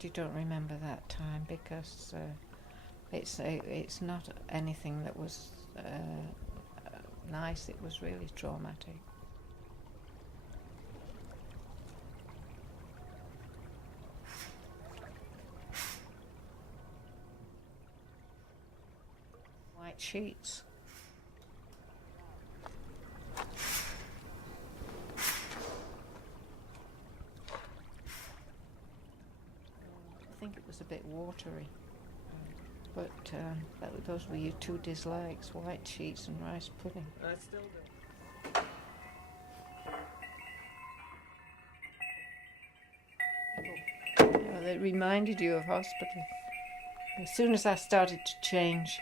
glad you don't remember that time, because it's not anything that was nice. It was really traumatic. White sheets. I think it was a bit watery, but those were your two dislikes: white sheets and rice pudding. I still do. Well, it reminded you of hospital. As soon as I started to change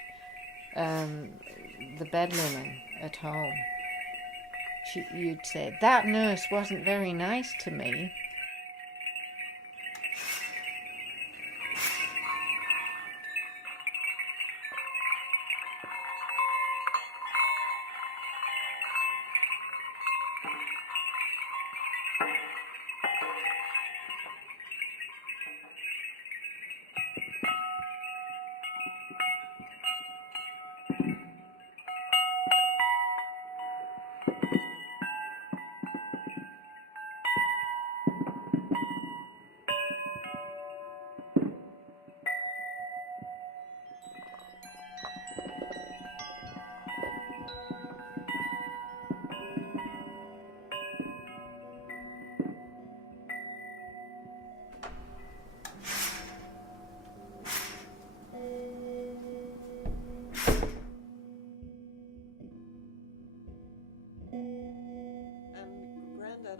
the bed linen at home, you'd say, "That nurse wasn't very nice to me."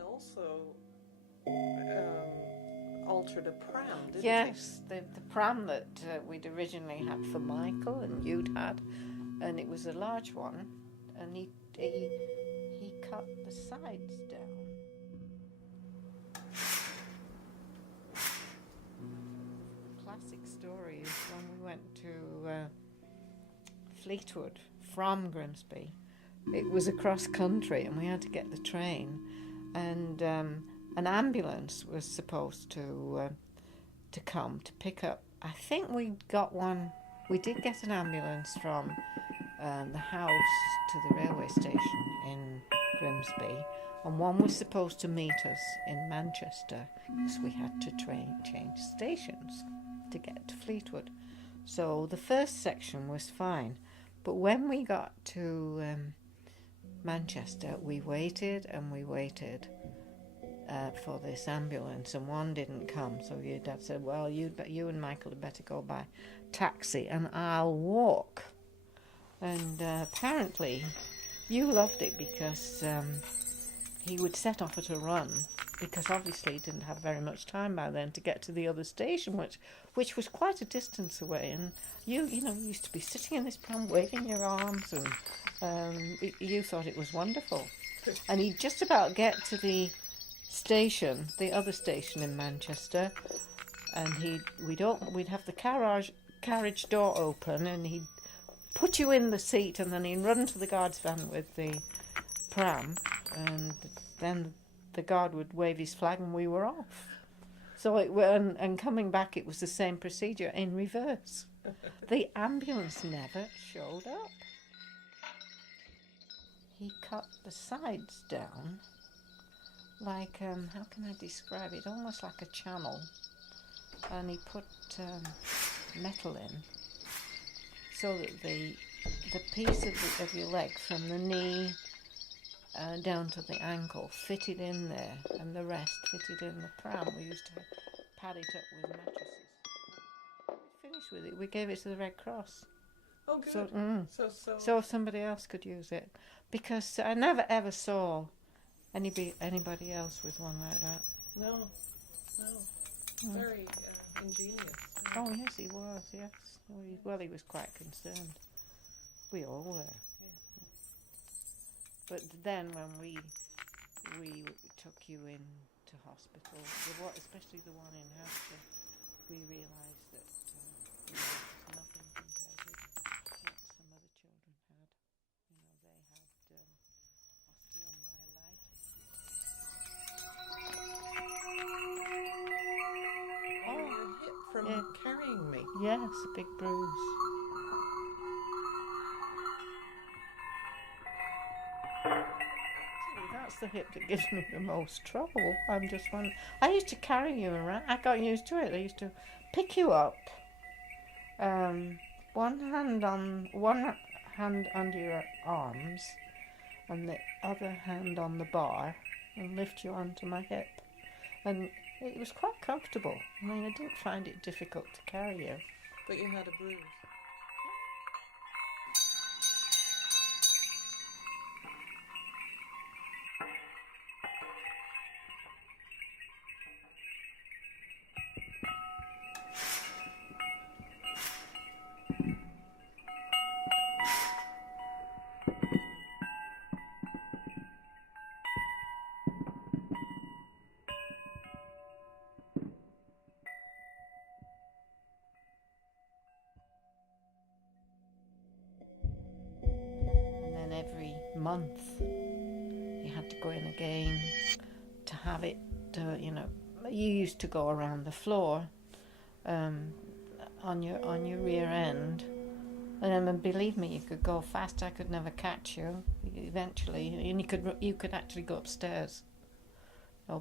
Also altered a pram, didn't Yes, the pram that we'd originally had for Michael and you'd had, and it was a large one, and he cut the sides down. Classic story is when we went to Fleetwood from Grimsby. It was across country, and we had to get the train, and an ambulance was supposed to come to pick up. I think we got one. We did get an ambulance from the house to the railway station in Grimsby, and one was supposed to meet us in Manchester, because we had to change stations to get to Fleetwood. So the first section was fine, but when we got to Manchester, we waited and we waited for this ambulance, and one didn't come. So your dad said, "Well, you and Michael had better go by taxi, and I'll walk." And apparently, you loved it, because he would set off at a run, because obviously he didn't have very much time by then to get to the other station, which was quite a distance away. And you used to be sitting in this pram waving your arms, and you thought it was wonderful. And he'd just about get to the station, the other station in Manchester, and we'd have the carriage door open, and he'd put you in the seat, and then he'd run to the guard's van with the pram, and then the guard would wave his flag and we were off. So and coming back, it was the same procedure in reverse. The ambulance never showed up. He cut the sides down like, how can I describe it? Almost like a channel. And he put metal in, so that the piece of your leg from the knee down to the ankle fitted in there, and the rest fitted in the pram. We used to pad it up with mattresses. Finished with it. We gave it to the Red Cross. Oh, good. So somebody else could use it, because I never ever saw anybody else with one like that. No. Very ingenious. Oh yes, he was. Yes. Well, he was quite concerned. We all were. Yeah. But then when we took you into hospital, especially the one in Hampshire, we realised that it was nothing compared with what some other children had. They had osteomyelitis. Oh, your hip. Yes, a big bruise. Actually, that's the hip that gives me the most trouble. I'm just one. I used to carry you around. I got used to it. I used to pick you up. One hand under your arms, and the other hand on the bar, and lift you onto my hip. And it was quite comfortable. I mean, I didn't find it difficult to carry you. But you had a bruise. And then every month you had to go in again to have it, you used to go around the floor on your rear end. And then, believe me, you could go fast. I could never catch you. Eventually, and you could actually go upstairs,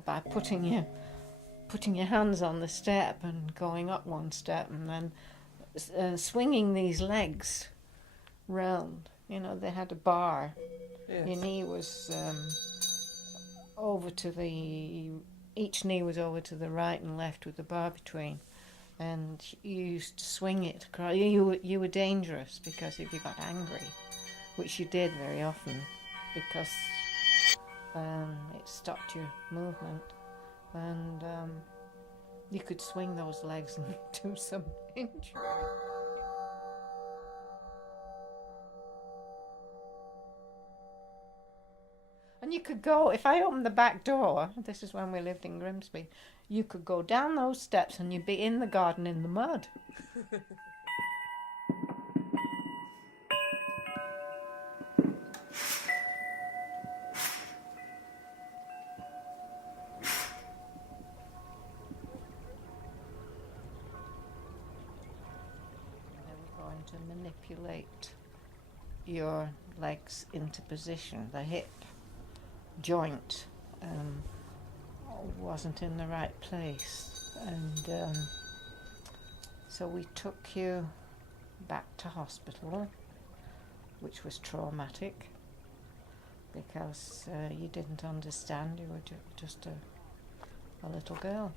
by putting your hands on the step and going up one step, and then swinging these legs round. They had a bar. Yes. Your knee was each knee was over to the right and left with the bar between. And you used to swing it across. You were dangerous because if you got angry, which you did very often, because it stopped your movement, and you could swing those legs and do some injury. And you could go, if I opened the back door, this is when we lived in Grimsby, you could go down those steps and you'd be in the garden in the mud. They were going to manipulate your legs into position, the hip joint wasn't in the right place, and so we took you back to hospital, which was traumatic because you didn't understand. You were just a little girl,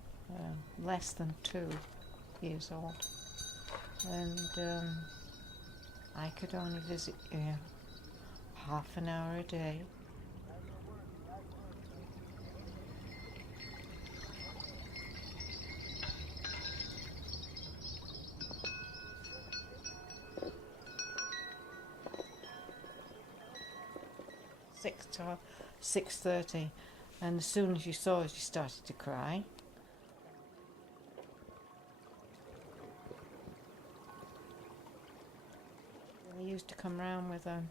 less than 2 years old, and I could only visit you half an hour a day. 6 to 6:30, and as soon as you saw us, you started to cry. They used to come round with a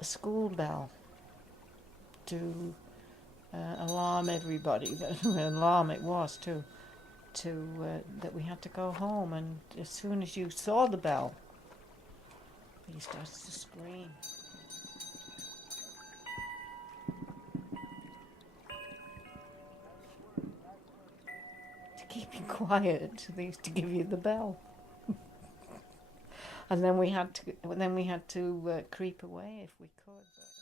school bell to alarm everybody. Alarm it was too, that we had to go home. And as soon as you saw the bell, you started to scream. To keep you quiet, they used to give you the bell. And then we had to creep away if we could. But